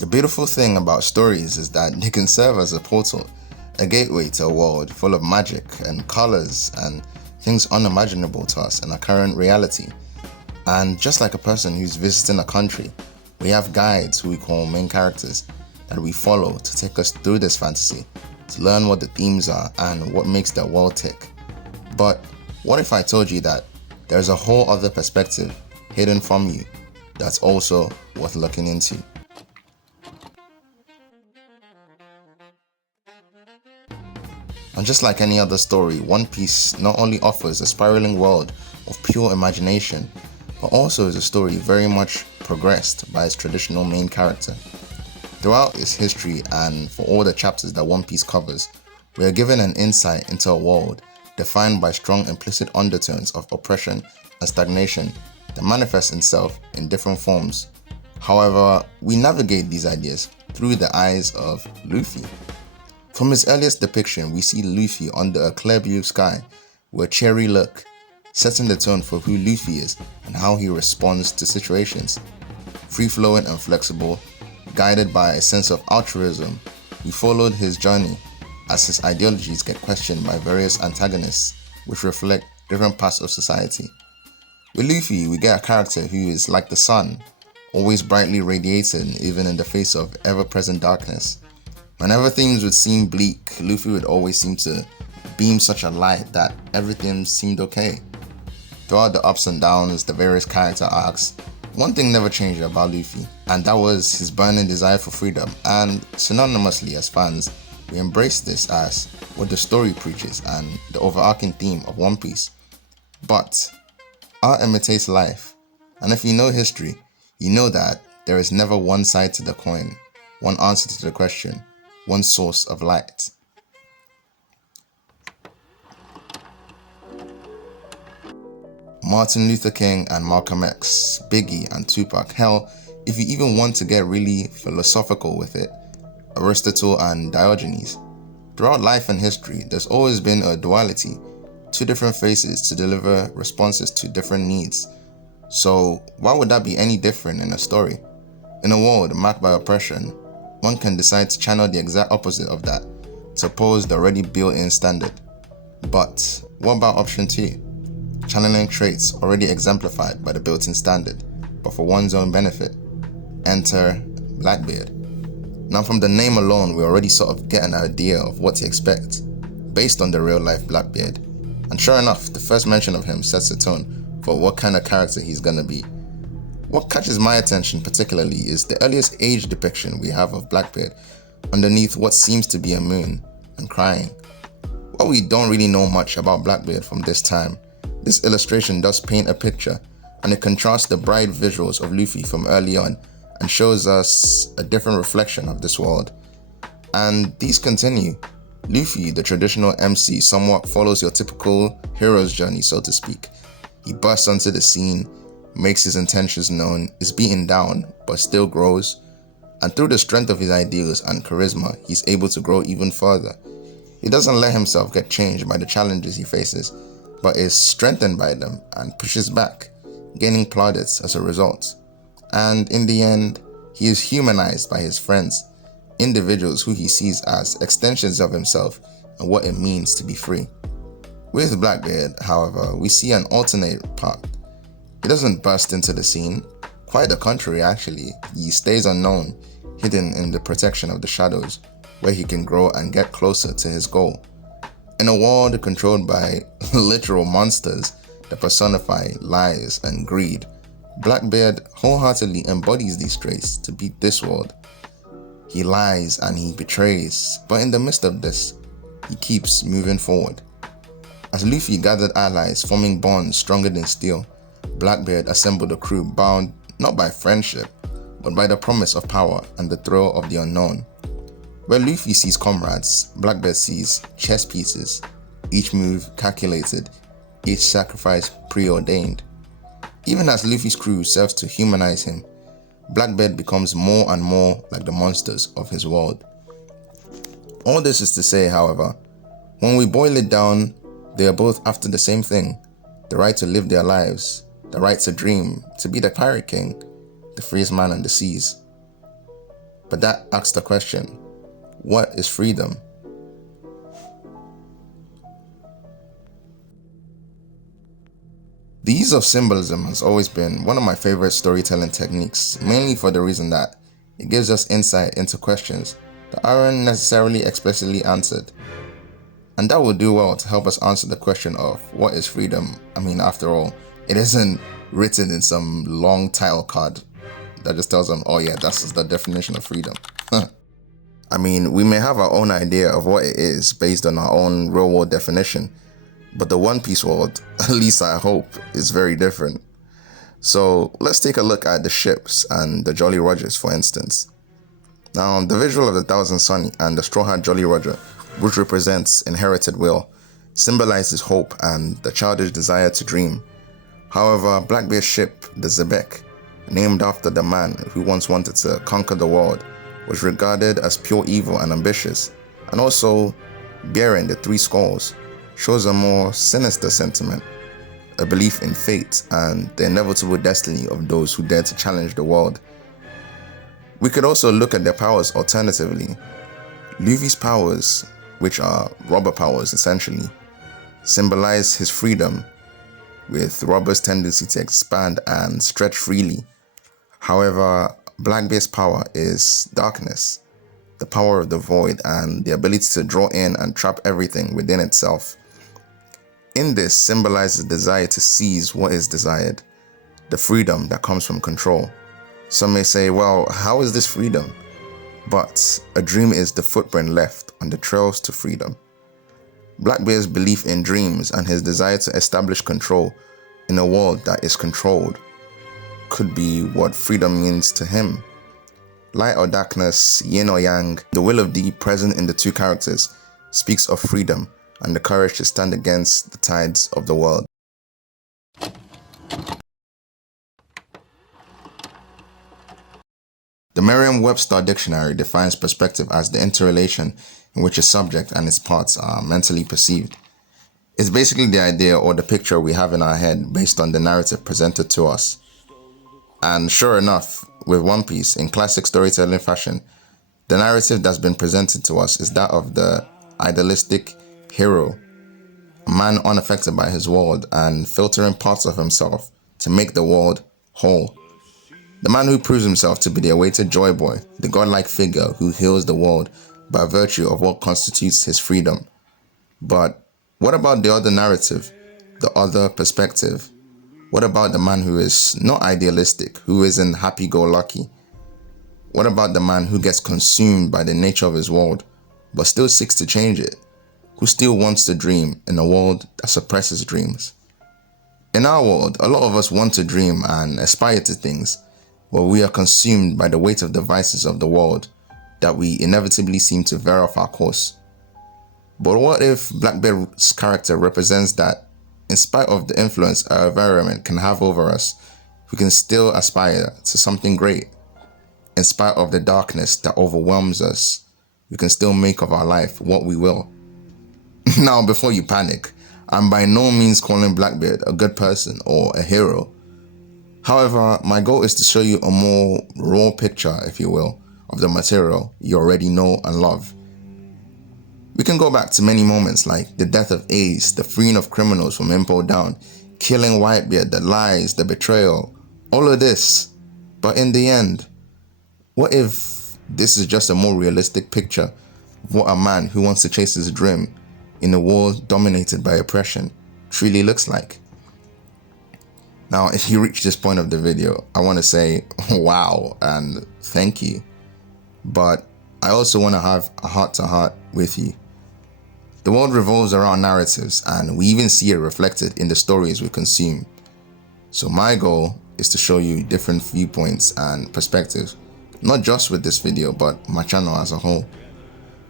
The beautiful thing about stories is that they can serve as a portal, a gateway to a world full of magic and colors and things unimaginable to us in our current reality. And just like a person who's visiting a country, we have guides who we call main characters that we follow to take us through this fantasy, to learn what the themes are and what makes their world tick. But what if I told you that there's a whole other perspective hidden from you that's also worth looking into? And just like any other story, One Piece not only offers a spiraling world of pure imagination, but also is a story very much progressed by its traditional main character. Throughout its history and for all the chapters that One Piece covers, we are given an insight into a world defined by strong implicit undertones of oppression and stagnation that manifests itself in different forms. However, we navigate these ideas through the eyes of Luffy. From his earliest depiction, we see Luffy under a clear blue sky with a cheery look, setting the tone for who Luffy is and how he responds to situations. Free-flowing and flexible, guided by a sense of altruism, we followed his journey as his ideologies get questioned by various antagonists which reflect different parts of society. With Luffy, we get a character who is like the sun, always brightly radiating even in the face of ever-present darkness. Whenever things would seem bleak, Luffy would always seem to beam such a light that everything seemed okay. Throughout the ups and downs, the various character arcs, one thing never changed about Luffy, and that was his burning desire for freedom, and synonymously as fans, we embrace this as what the story preaches and the overarching theme of One Piece. But art imitates life, and if you know history, you know that there is never one side to the coin, one answer to the question, one source of light. Martin Luther King and Malcolm X, Biggie and Tupac, hell, if you even want to get really philosophical with it, Aristotle and Diogenes. Throughout life and history, there's always been a duality, two different faces to deliver responses to different needs. So why would that be any different in a story? In a world marked by oppression, one can decide to channel the exact opposite of that, to oppose the already built-in standard. But what about option 2? Channeling traits already exemplified by the built-in standard, but for one's own benefit. Enter Blackbeard. Now from the name alone, we already sort of get an idea of what to expect, based on the real-life Blackbeard. And sure enough, the first mention of him sets the tone for what kind of character he's gonna be. What catches my attention particularly is the earliest age depiction we have of Blackbeard, underneath what seems to be a moon, and crying. While we don't really know much about Blackbeard from this time, this illustration does paint a picture, and it contrasts the bright visuals of Luffy from early on and shows us a different reflection of this world. And these continue. Luffy, the traditional MC, somewhat follows your typical hero's journey, so to speak. He bursts onto the scene, makes his intentions known, is beaten down, but still grows, and through the strength of his ideals and charisma, he's able to grow even further. He doesn't let himself get changed by the challenges he faces, but is strengthened by them and pushes back, gaining plaudits as a result. And in the end, he is humanized by his friends, individuals who he sees as extensions of himself and what it means to be free. With Blackbeard, however, we see an alternate path. He doesn't burst into the scene, quite the contrary actually. He stays unknown, hidden in the protection of the shadows, where he can grow and get closer to his goal. In a world controlled by literal monsters that personify lies and greed, Blackbeard wholeheartedly embodies these traits to beat this world. He lies and he betrays, but in the midst of this, he keeps moving forward. As Luffy gathered allies, forming bonds stronger than steel, Blackbeard assembled a crew bound not by friendship, but by the promise of power and the thrill of the unknown. Where Luffy sees comrades, Blackbeard sees chess pieces, each move calculated, each sacrifice preordained. Even as Luffy's crew serves to humanize him, Blackbeard becomes more and more like the monsters of his world. All this is to say, however, when we boil it down, they are both after the same thing: the right to live their lives, the right to dream, to be the pirate king, the freest man on the seas. But that asks the question, what is freedom? The use of symbolism has always been one of my favorite storytelling techniques, mainly for the reason that it gives us insight into questions that aren't necessarily explicitly answered. And that will do well to help us answer the question of what is freedom. I mean, after all, it isn't written in some long title card that just tells them, oh yeah, that's the definition of freedom. I mean, we may have our own idea of what it is based on our own real world definition, but the One Piece world, at least I hope, is very different. So let's take a look at the ships and the Jolly Rogers, for instance. Now, the visual of the Thousand Sunny and the Straw Hat Jolly Roger, which represents inherited will, symbolizes hope and the childish desire to dream. However, Blackbeard's ship, the Zebek, named after the man who once wanted to conquer the world, was regarded as pure evil and ambitious, and also bearing the three skulls shows a more sinister sentiment, a belief in fate and the inevitable destiny of those who dare to challenge the world. We could also look at their powers alternatively. Luffy's powers, which are robber powers essentially, symbolize his freedom, with robber's tendency to expand and stretch freely. However, Blackbeard's power is darkness, the power of the void and the ability to draw in and trap everything within itself. In this symbolizes the desire to seize what is desired, the freedom that comes from control. Some may say, well, how is this freedom? But a dream is the footprint left on the trails to freedom. Blackbeard's belief in dreams and his desire to establish control in a world that is controlled could be what freedom means to him. Light or darkness, yin or yang, the will of D present in the two characters speaks of freedom and the courage to stand against the tides of the world. The Merriam-Webster dictionary defines perspective as the interrelation in which a subject and its parts are mentally perceived. It's basically the idea or the picture we have in our head based on the narrative presented to us. And sure enough, with One Piece, in classic storytelling fashion, the narrative that's been presented to us is that of the idealistic hero, a man unaffected by his world and filtering parts of himself to make the world whole. The man who proves himself to be the awaited joy boy, the godlike figure who heals the world by virtue of what constitutes his freedom. But what about the other narrative, the other perspective? What about the man who is not idealistic, who isn't happy-go-lucky? What about the man who gets consumed by the nature of his world, but still seeks to change it? Who still wants to dream in a world that suppresses dreams? In our world, a lot of us want to dream and aspire to things, but we are consumed by the weight of the vices of the world that we inevitably seem to veer off our course. But what if Blackbeard's character represents that, in spite of the influence our environment can have over us, we can still aspire to something great? In spite of the darkness that overwhelms us, we can still make of our life what we will. Now, before you panic, I'm by no means calling Blackbeard a good person or a hero. However, my goal is to show you a more raw picture, if you will, of the material you already know and love. We can go back to many moments like the death of Ace, the freeing of criminals from Impo Down, killing Whitebeard, the lies, the betrayal, all of this. But in the end, what if this is just a more realistic picture of what a man who wants to chase his dream in a world dominated by oppression truly looks like? Now, if you reach this point of the video, I want to say wow and thank you. But I also want to have a heart-to-heart with you. The world revolves around narratives, and we even see it reflected in the stories we consume. So my goal is to show you different viewpoints and perspectives, not just with this video, but my channel as a whole.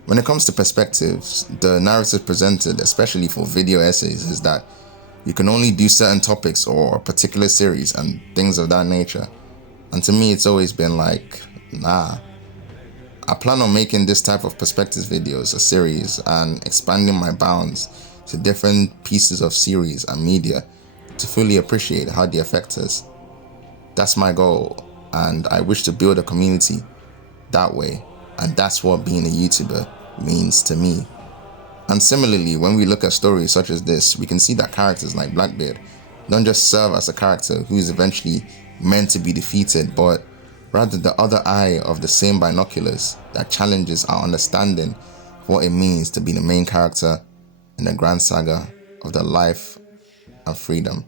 When it comes to perspectives, the narrative presented, especially for video essays, is that you can only do certain topics or a particular series and things of that nature. And to me, it's always been like, nah. I plan on making this type of perspectives videos a series and expanding my bounds to different pieces of series and media to fully appreciate how they affect us. That's my goal, and I wish to build a community that way. And that's what being a YouTuber means to me. And similarly, when we look at stories such as this, we can see that characters like Blackbeard don't just serve as a character who is eventually meant to be defeated, but rather the other eye of the same binoculars that challenges our understanding of what it means to be the main character in the grand saga of the life and freedom